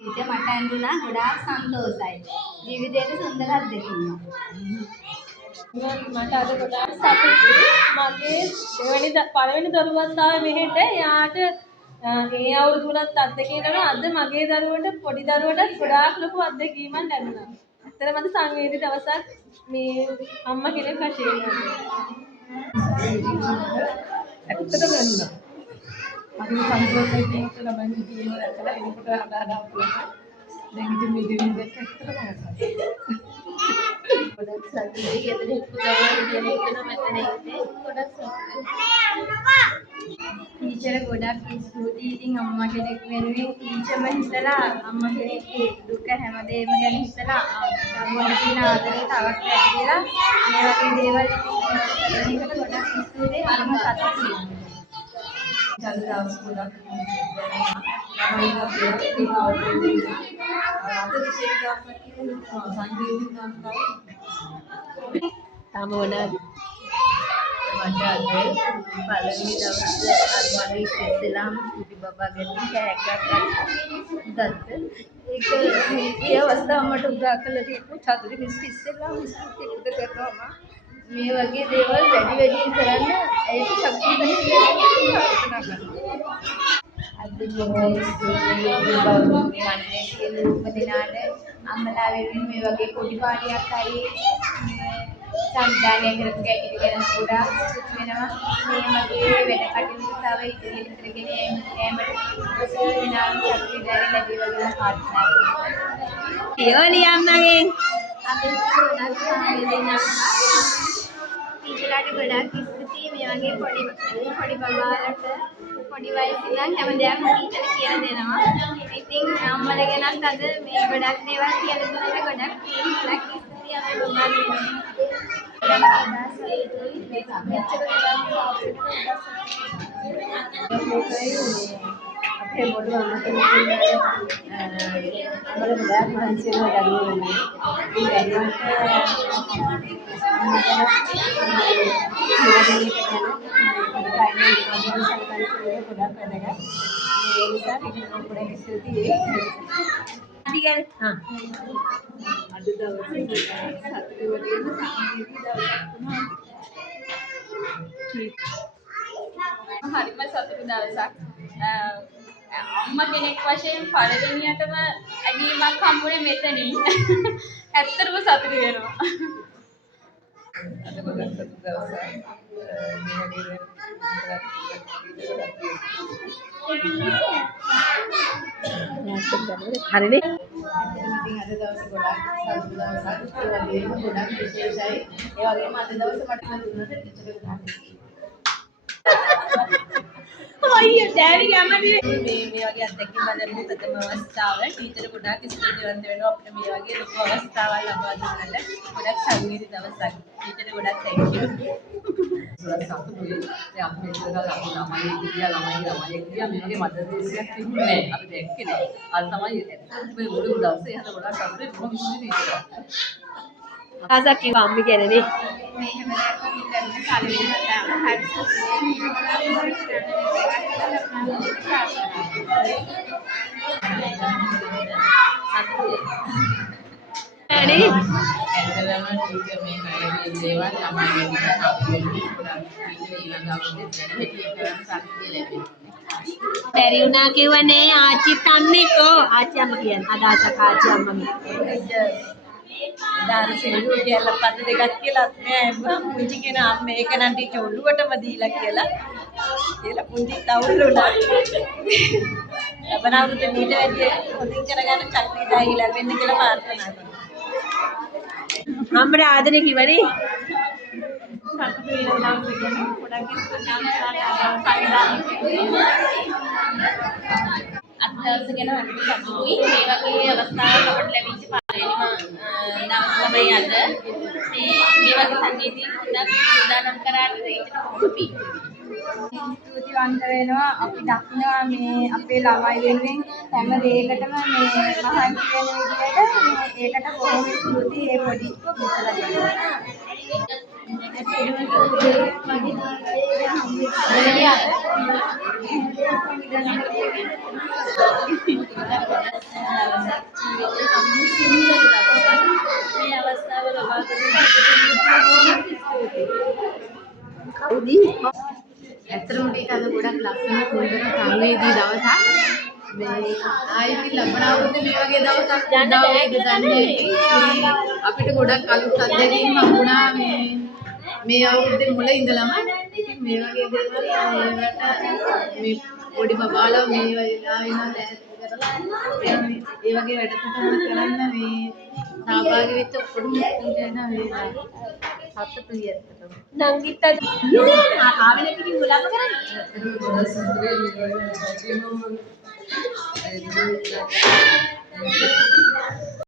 ඉතින් මට ඇඳුණා ගොඩාක් සන්තෝෂයි. ජීවිතේට සුන්දරක් දෙකිනවා. මට අද ගොඩාක් සතුටුයි. මගේ පළවෙනි දරුවත් ආවේ මෙහෙට. එයාට ඒ අවුරුදු වලත් අත්දැකීම් ලැබුණා. අද මගේ දරුවට පොඩි දරුවටත් ගොඩාක් ලොකු අත්දැකීමක් ලැබුණා. ඇත්තටම අද සංවේදී දවසක් මේ අම්මා කෙනෙක් වශයෙන් ඇත්තටම ලැබුණා. අපි සන්තෝෂයෙන් ජීවිත ලබන්නේ කියනවා ඇත්තට එනකොට අදාහරක් වුණා. දැන් ඉතින් මේ දෙවියන් දැක්ක ඇත්තටම ගොඩක් සතුටුයි. ගෙදර හිටපු දරුවෝ කියන එක මෙතන ඉන්නේ. ගොඩක් සතුටුයි. ටීචර් ගොඩක් ස්තුතියි. ඉතින් අම්මා කෙනෙක් වෙනුවෙන් ටීචර්ම හිතලා අම්මා කෙනෙක්ගේ දුක හැමදේම ගැන හිතලා දරුවන්ට තියෙන ආදරේ තවත් වැඩි වෙලා මේ වගේ දේවල් ඉතින් කරන එකට ගොඩක් ස්තුතියි. හරිම සතුටුයි. ජලදවස් ගොඩක් ළමයි අපේ අද විශේෂ දවසක් කියලා සංගීත දානවා. තාම වුණාද? මට අද පළවෙනි දවසේ අර වගේ ඉස්සෙල්ලාම කුටි බබා ගැන කෑග්ගක් ගත්ත. ඒ අවස්ථාව මට උදා කළ දීපු චතුරි මිස් ඉස්සෙල්ලාම ස්තුති කරනවා. මේ වගේ දේවල් වැඩි වැඩියෙන් කරන්න ඒක ශක්තිය දෙන්න අද මන්නේ උපදිනාට අම්මලා වෙනුවෙන් මේ වගේ පොඩි පාඩියක් හරි සංවිධානය කරපු ගැටි ගැන ගොඩාක් ස්තුති වෙනවා. මේ වගේ වැඩ කටයුතු තව ඉදිරියට කරගෙන යෑමට දිනාම ශක්තිය ලැබේවා කියලා ප්‍රාර්ථනා කරනවා. ඒවලි අම්මගෙන් අපි ගොඩක් සංවේදනයක් ටීචර්ලාට ගොඩක් ස්තුතියි. මේ වගේ පොඩි බබාලට පොඩි වයසේ ඉඳන් හැම දෙයක්ම ටීචර් කියලා දෙනවා. ඉතින් අම්මලා ගැනත් අද මේ ගොඩක් දේවල් කියලා දුන්නට ගොඩක් ස්තුතියි අපේ බබාලට. අපේ මොඩු අම්ම කෙනෙක් අපල ගොඩාක් මහන්සි වෙනවා දරුවෝ වෙනුවෙන්. ඒ හරිම සතුටු දවසක්. අම්මා කෙනෙක් වශයෙන් පළවෙනියටම ඇගීමක් හම්බුනේ මෙතනින්. ඇත්තටම සතුටු වෙනවා. අද ගොඩක් සතුට දවසක්. මේ වගේ හරිනේ. ඉතින් අද දවසේ ගොඩක් සතුට දවසක්. ඒ වගේම ගොඩක් විශේෂයි. ඒ වගේම අද දවසේ මට දුන්නට ටීචර් ගොඩක් අයියෝ ඩෑඩි අම්මදී මේ වගේ අත්දැකීම් බලන්න ප්‍රථම අවස්ථාව ටීචර් ගොඩාක් ස්තුතිවන්ත වෙනවා අපිට මේ වගේ ලොකු අවස්ථාවක් ලබා දුන්නට. ගොඩක් සංවේදී දවසක්. ටීචර් ගොඩක් thank you. ගොඩක් සතුටුයි. දැන් අපි මෙතන අපි ළමයි කියා මේ වගේ මදර් දේශයක් තිබුණේ නැහැ. අපි දැක්කේ නැහැ. අද තමයි ඇත්තටම මේ මුළු දවසේ යන ගොඩක් සතුටුයි කොහොමද ඉන්නේ ටීචර්. ආසක් කිව්ව අම්මි කියන්නේ මේ හැමදාම ඉන්න පළවෙනි වතාව හරි සතුටුයි. ඩෑඩි ඇත්තටම ටීචර් මේ කයගේ දේවල් ළමයි වෙනුවෙන් අපේ ගොඩක් ටීචර් ඊළඟ අවුරුද්දේ වැඩි කරන් ශක්තිය ලැබෙනවා. බැරි වුණා කිව්වනේ ආච්චිත් අම්මිකෝ ආච්චි අම්ම කියන්නේ අදාසක් ආච්චි අම්මගේ දාන සෙල්ලු කියලා පද දෙකක් කියලා නෑ පුංචි කෙනා මේක නම් ටීචර් ඔළුවටම දීලා කියලා පුංචි තවුල් උනා. ලබන අවුරුද්දේ මීට වැඩි හොඳින් කරගන්න ශක්තිය දායි ලැබෙන්න කියලා ප්‍රාර්ථනා කරනවා. අම්මට ආදරේ කිව්වනේ සතුටු වෙන දවසේ ගැන ගොඩක් ස්තුතියි අම්මලාට අද දවස ගැන හරියට සතුටුයි. මේ වගේ අවස්ථාවක් අපට ලැබිච්ච පළවෙනිම දවස තමයි අද. මේ වගේ සංගීතී හොඳක් සූදානම් කරාට ඒකට කොහොමද ස්තුතිවන්ත වෙනවා. අපි දක්නවා මේ අපේ ළමයි වෙනුවෙන් හැම දෙයකටම මේ මහන්සි වෙන විදිහට ඒකට බොහොම ස්තුතියි. ඒ පොඩි කුසල දෙනවා. ඇත්තටම ටික අද ගොඩක් ලස්සන සුන්දර සංවේදී දවසක්. මේ ආයිත් ලබන අවුරුද්දේ මේ වගේ දවසක් උදා වේද දන්නේ නැහැ. අපිට ගොඩක් අලුත් අත්දැකීම් හම්බුණා මේ අවුරුද්දේ මුල ඉඳලම. ඉතින් මේ වගේ දේවල් මේ පොඩි බබාලා මේ වෙලාව වෙනවා ඒ වගේ වැඩසටහන කරන්න මේ සහභාගී වෙච්ච ඔක්කොම කියන වේලා සතුටුයි ඇත්තටම. නංගිත් අද ආවෙන පිටින් ගොඩක් කරන්නේ.